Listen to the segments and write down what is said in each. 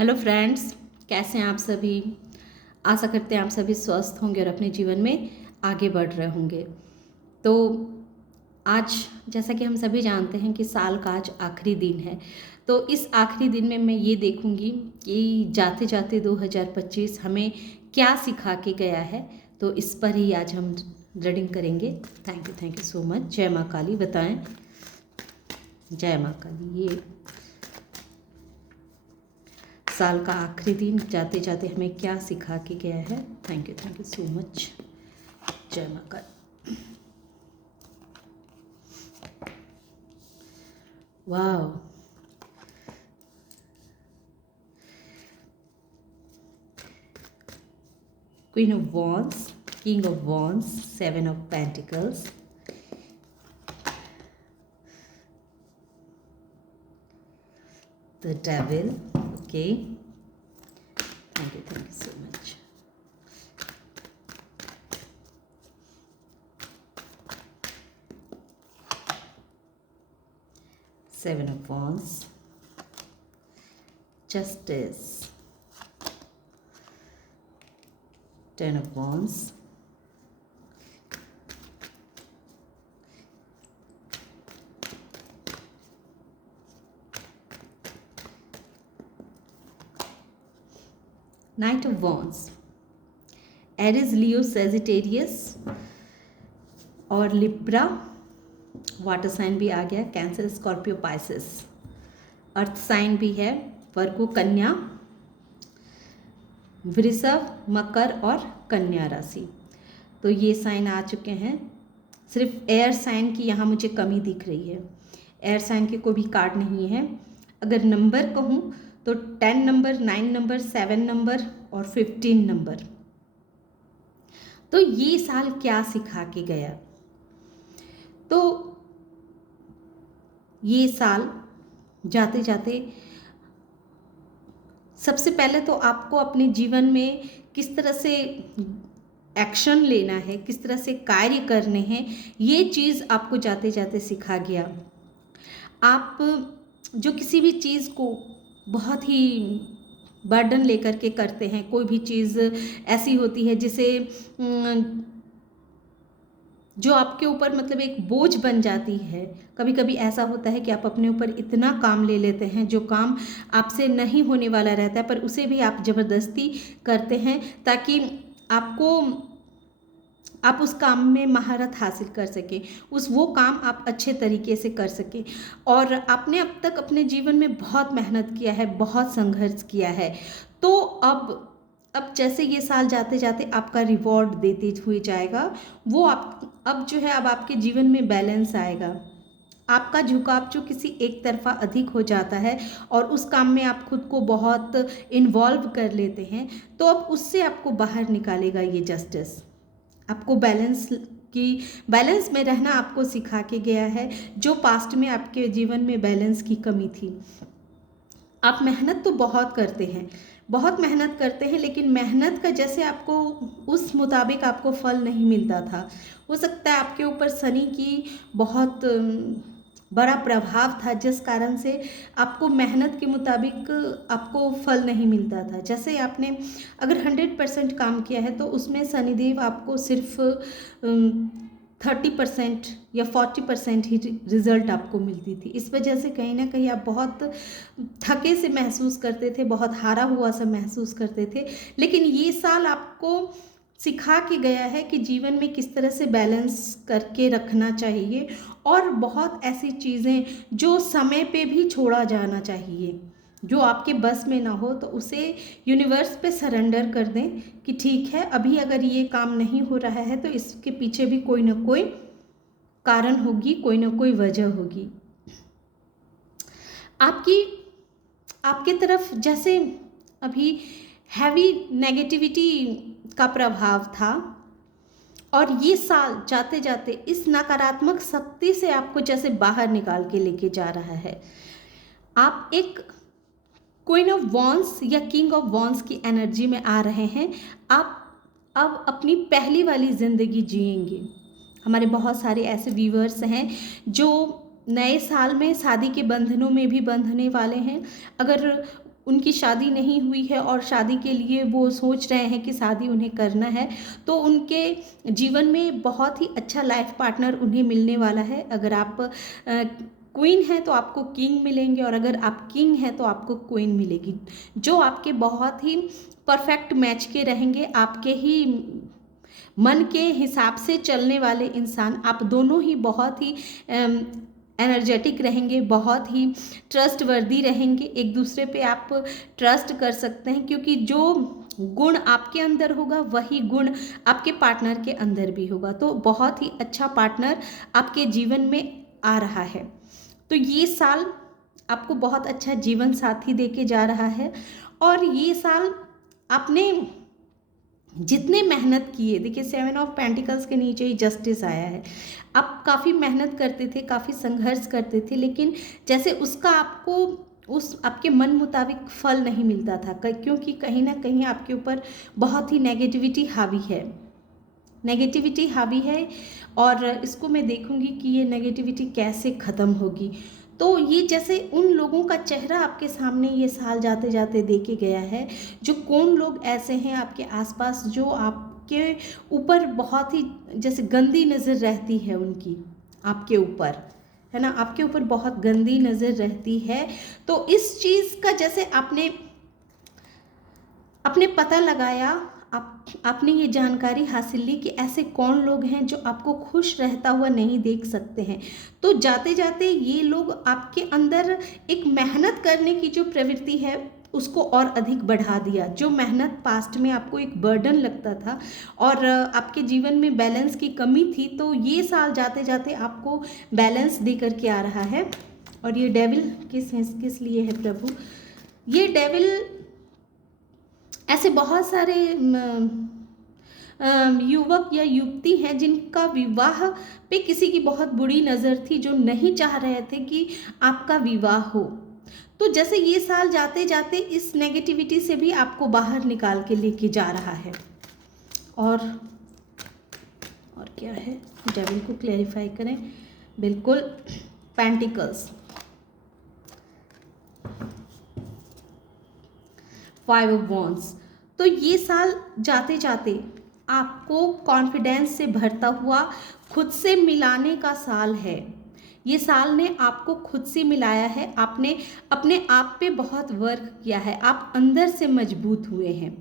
Hello friends, कैसे हैं आप सभी। आशा करते हैं आप सभी स्वस्थ होंगे और अपने जीवन में आगे बढ़ रहे होंगे। तो आज जैसा कि हम सभी जानते हैं कि साल का आज आखिरी दिन है। तो इस आखिरी दिन में मैं ये देखूंगी कि जाते जाते 2025 हमें क्या सिखा के गया है। तो इस पर ही आज हम रीडिंग करेंगे। Thank you so much. जय माँ काली। बताएं। जय माँ काली। ये साल का आखिरी दिन जाते जाते हमें क्या सिखा के गया है। Thank you so much. जय माँ काली। वाह। Queen of wands, king of wands, seven of pentacles, the devil. Okay, thank you so much. Seven of Wands, Justice, Ten of Wands, Knight of Wands, Aries, Leo, Sagittarius और Libra. Water sign भी आ गया, Cancer, Scorpio, Pisces. Earth sign भी है, वर्गो, कन्या, वृषभ, मकर और कन्या राशि। तो ये साइन आ चुके हैं। सिर्फ एयर साइन की यहाँ मुझे कमी दिख रही है। एयर साइन के कोई भी कार्ड नहीं है। अगर नंबर कहूँ तो 10 नंबर, 9 नंबर, 7 नंबर और 15 नंबर। तो ये साल क्या सिखा के गया। तो ये साल जाते जाते सबसे पहले तो आपको अपने जीवन में किस तरह से एक्शन लेना है, किस तरह से कार्य करने हैं, ये चीज़ आपको जाते जाते सिखा गया। आप जो किसी भी चीज़ को बहुत ही बर्डन लेकर के करते हैं, कोई भी चीज़ ऐसी होती है जिसे जो आपके ऊपर मतलब एक बोझ बन जाती है। कभी कभी ऐसा होता है कि आप अपने ऊपर इतना काम ले लेते हैं जो काम आपसे नहीं होने वाला रहता है, पर उसे भी आप ज़बरदस्ती करते हैं ताकि आप उस काम में महारत हासिल कर सकें, वो काम आप अच्छे तरीके से कर सकें। और आपने अब तक अपने जीवन में बहुत मेहनत किया है, बहुत संघर्ष किया है। तो अब जैसे ये साल जाते जाते आपका रिवॉर्ड देते हुए जाएगा। वो आप अब जो है, अब आपके जीवन में बैलेंस आएगा। आपका झुकाव जो किसी एक तरफा अधिक हो जाता है और उस काम में आप खुद को बहुत इन्वॉल्व कर लेते हैं, तो अब उससे आपको बाहर निकालेगा ये जस्टिस। आपको बैलेंस में रहना आपको सिखा के गया है। जो पास्ट में आपके जीवन में बैलेंस की कमी थी। आप मेहनत तो बहुत करते हैं, बहुत मेहनत करते हैं, लेकिन मेहनत का जैसे आपको उस मुताबिक आपको फल नहीं मिलता था। हो सकता है आपके ऊपर शनि की बहुत बड़ा प्रभाव था, जिस कारण से आपको मेहनत के मुताबिक आपको फल नहीं मिलता था। जैसे आपने अगर 100% काम किया है तो उसमें शनिदेव आपको सिर्फ 30% या 40% ही रिजल्ट आपको मिलती थी। इस वजह से कहीं ना कहीं आप बहुत थके से महसूस करते थे, बहुत हारा हुआ सा महसूस करते थे। लेकिन ये साल आपको सिखा के गया है कि जीवन में किस तरह से बैलेंस करके रखना चाहिए, और बहुत ऐसी चीज़ें जो समय पे भी छोड़ा जाना चाहिए, जो आपके बस में ना हो तो उसे यूनिवर्स पे सरेंडर कर दें कि ठीक है, अभी अगर ये काम नहीं हो रहा है तो इसके पीछे भी कोई ना कोई कारण होगी, कोई ना कोई वजह होगी। आपकी तरफ जैसे अभी हैवी नेगेटिविटी का प्रभाव था, और ये साल जाते जाते इस नकारात्मक शक्ति से आपको जैसे बाहर निकाल के लेके जा रहा है। आप एक क्वीन ऑफ वॉन्ड्स या किंग ऑफ वॉन्ड्स की एनर्जी में आ रहे हैं। आप अब अपनी पहली वाली ज़िंदगी जिएंगे। हमारे बहुत सारे ऐसे व्यूअर्स हैं जो नए साल में शादी के बंधनों में भी बंधने वाले हैं। अगर उनकी शादी नहीं हुई है और शादी के लिए वो सोच रहे हैं कि शादी उन्हें करना है, तो उनके जीवन में बहुत ही अच्छा लाइफ पार्टनर उन्हें मिलने वाला है। अगर आप क्वीन है तो आपको किंग मिलेंगे, और अगर आप किंग हैं तो आपको क्वीन मिलेगी, जो आपके बहुत ही परफेक्ट मैच के रहेंगे, आपके ही मन के हिसाब से चलने वाले इंसान। आप दोनों ही बहुत ही एनर्जेटिक रहेंगे, बहुत ही ट्रस्टवर्दी रहेंगे, एक दूसरे पे आप ट्रस्ट कर सकते हैं, क्योंकि जो गुण आपके अंदर होगा वही गुण आपके पार्टनर के अंदर भी होगा। तो बहुत ही अच्छा पार्टनर आपके जीवन में आ रहा है। तो ये साल आपको बहुत अच्छा जीवन साथी देके जा रहा है, और ये साल आपने जितने मेहनत किए, देखिए 7 ऑफ पेंटिकल्स के नीचे ही जस्टिस आया है। आप काफ़ी मेहनत करते थे, काफ़ी संघर्ष करते थे, लेकिन जैसे उसका आपको उस आपके मन मुताबिक फल नहीं मिलता था, क्योंकि कहीं ना कहीं आपके ऊपर बहुत ही नेगेटिविटी हावी है, नेगेटिविटी हावी है। और इसको मैं देखूंगी कि ये नेगेटिविटी कैसे ख़त्म होगी। तो ये जैसे उन लोगों का चेहरा आपके सामने ये साल जाते जाते देके गया है, जो कौन लोग ऐसे हैं आपके आसपास जो आपके ऊपर बहुत ही जैसे गंदी नज़र रहती है उनकी, आपके ऊपर, है ना, आपके ऊपर बहुत गंदी नज़र रहती है। तो इस चीज़ का जैसे आपने पता लगाया, आपने ये जानकारी हासिल ली कि ऐसे कौन लोग हैं जो आपको खुश रहता हुआ नहीं देख सकते हैं। तो जाते जाते ये लोग आपके अंदर एक मेहनत करने की जो प्रवृत्ति है उसको और अधिक बढ़ा दिया। जो मेहनत पास्ट में आपको एक बर्डन लगता था और आपके जीवन में बैलेंस की कमी थी, तो ये साल जाते जाते आपको बैलेंस दे करके आ रहा है। और ये डेविल किस लिए है प्रभु? ये डेविल ऐसे बहुत सारे युवक या युवती हैं जिनका विवाह पे किसी की बहुत बुरी नज़र थी, जो नहीं चाह रहे थे कि आपका विवाह हो। तो जैसे ये साल जाते जाते इस नेगेटिविटी से भी आपको बाहर निकाल के लेके जा रहा है। और क्या है, डेविल को क्लैरिफाई करें। बिल्कुल, पेंटिकल्स, 5 ऑफ वॉन्ड्स। तो ये साल जाते जाते आपको कॉन्फिडेंस से भरता हुआ खुद से मिलाने का साल है। ये साल ने आपको खुद से मिलाया है, आपने अपने आप पे बहुत वर्क किया है, आप अंदर से मजबूत हुए हैं,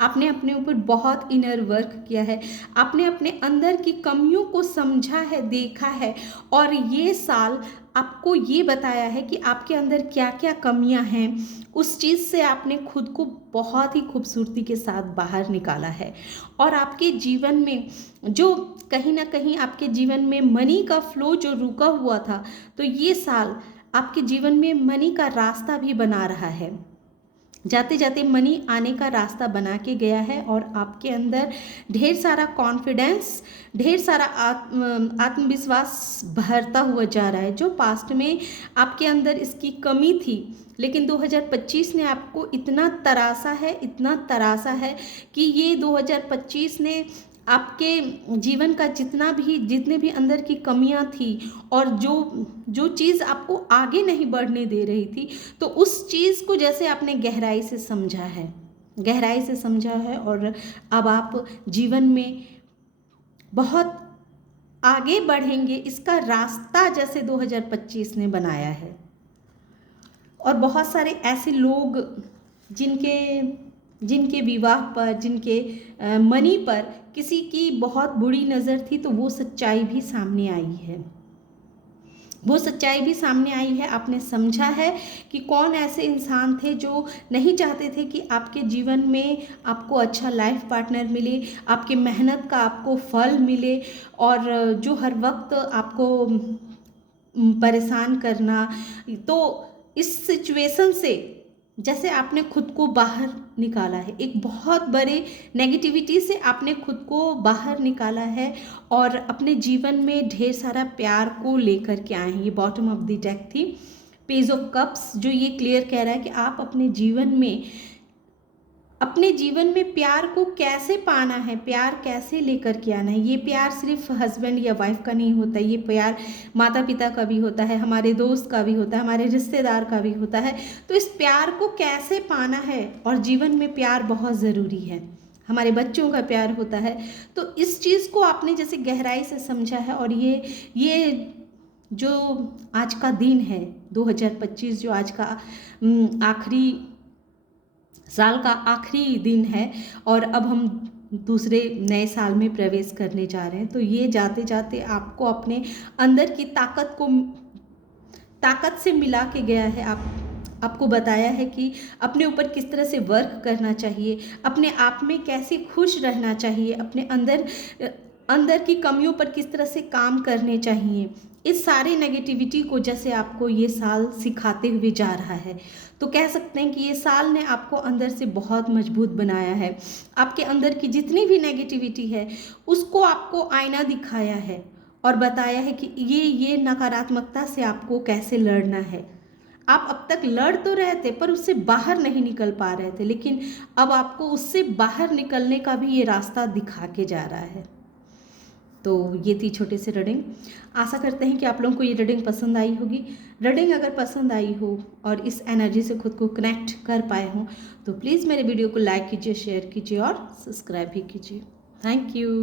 आपने अपने ऊपर बहुत इनर वर्क किया है, आपने अपने अंदर की कमियों को समझा है, देखा है, और ये साल आपको ये बताया है कि आपके अंदर क्या क्या कमियां हैं। उस चीज़ से आपने खुद को बहुत ही खूबसूरती के साथ बाहर निकाला है। और आपके जीवन में जो कहीं ना कहीं आपके जीवन में मनी का फ्लो जो रुका हुआ था, तो ये साल आपके जीवन में मनी का रास्ता भी बना रहा है। जाते जाते मनी आने का रास्ता बना के गया है, और आपके अंदर ढेर सारा कॉन्फिडेंस, ढेर सारा आत्मविश्वास भरता हुआ जा रहा है, जो पास्ट में आपके अंदर इसकी कमी थी। लेकिन 2025 ने आपको इतना तरासा है, इतना तरासा है कि ये 2025 ने आपके जीवन का जितने भी अंदर की कमियां थी और जो चीज़ आपको आगे नहीं बढ़ने दे रही थी, तो उस चीज़ को जैसे आपने गहराई से समझा है, गहराई से समझा है, और अब आप जीवन में बहुत आगे बढ़ेंगे, इसका रास्ता जैसे 2025 ने बनाया है। और बहुत सारे ऐसे लोग जिनके विवाह पर, जिनके मनी पर किसी की बहुत बुरी नज़र थी, तो वो सच्चाई भी सामने आई है, वो सच्चाई भी सामने आई है। आपने समझा है कि कौन ऐसे इंसान थे जो नहीं चाहते थे कि आपके जीवन में आपको अच्छा लाइफ पार्टनर मिले, आपके मेहनत का आपको फल मिले, और जो हर वक्त आपको परेशान करना। तो इस सिचुएशन से जैसे आपने खुद को बाहर निकाला है, एक बहुत बड़े नेगेटिविटी से आपने खुद को बाहर निकाला है, और अपने जीवन में ढेर सारा प्यार को लेकर के आए हैं। ये बॉटम ऑफ द डेक थी, पेज ऑफ कप्स, जो ये क्लियर कह रहा है कि आप अपने जीवन में अपने जीवन में प्यार को कैसे पाना है, प्यार कैसे लेकर के आना है। ये प्यार सिर्फ हस्बैंड या वाइफ का नहीं होता, ये प्यार माता पिता का भी होता है, हमारे दोस्त का भी होता है, हमारे रिश्तेदार का भी होता है। तो इस प्यार को कैसे पाना है, और जीवन में प्यार बहुत ज़रूरी है, हमारे बच्चों का प्यार होता है। तो इस चीज़ को आपने जैसे गहराई से समझा है, और ये जो आज का दिन है 2025, जो आज का आखिरी साल का आखिरी दिन है, और अब हम दूसरे नए साल में प्रवेश करने जा रहे हैं। तो ये जाते जाते आपको अपने अंदर की ताकत से मिला के गया है, आपको बताया है कि अपने ऊपर किस तरह से वर्क करना चाहिए, अपने आप में कैसे खुश रहना चाहिए, अपने अंदर की कमियों पर किस तरह से काम करने चाहिए। इस सारे नेगेटिविटी को जैसे आपको ये साल सिखाते हुए जा रहा है, तो कह सकते हैं कि ये साल ने आपको अंदर से बहुत मजबूत बनाया है। आपके अंदर की जितनी भी नेगेटिविटी है उसको आपको आईना दिखाया है, और बताया है कि ये नकारात्मकता से आपको कैसे लड़ना है। आप अब तक लड़ तो रहे थे पर उससे बाहर नहीं निकल पा रहे थे, लेकिन अब आपको उससे बाहर निकलने का भी ये रास्ता दिखा के जा रहा है। तो ये थी छोटी सी रीडिंग। आशा करते हैं कि आप लोगों को ये रीडिंग पसंद आई होगी। रीडिंग अगर पसंद आई हो और इस एनर्जी से खुद को कनेक्ट कर पाए हों तो प्लीज़ मेरे वीडियो को लाइक कीजिए, शेयर कीजिए और सब्सक्राइब भी कीजिए। Thank you.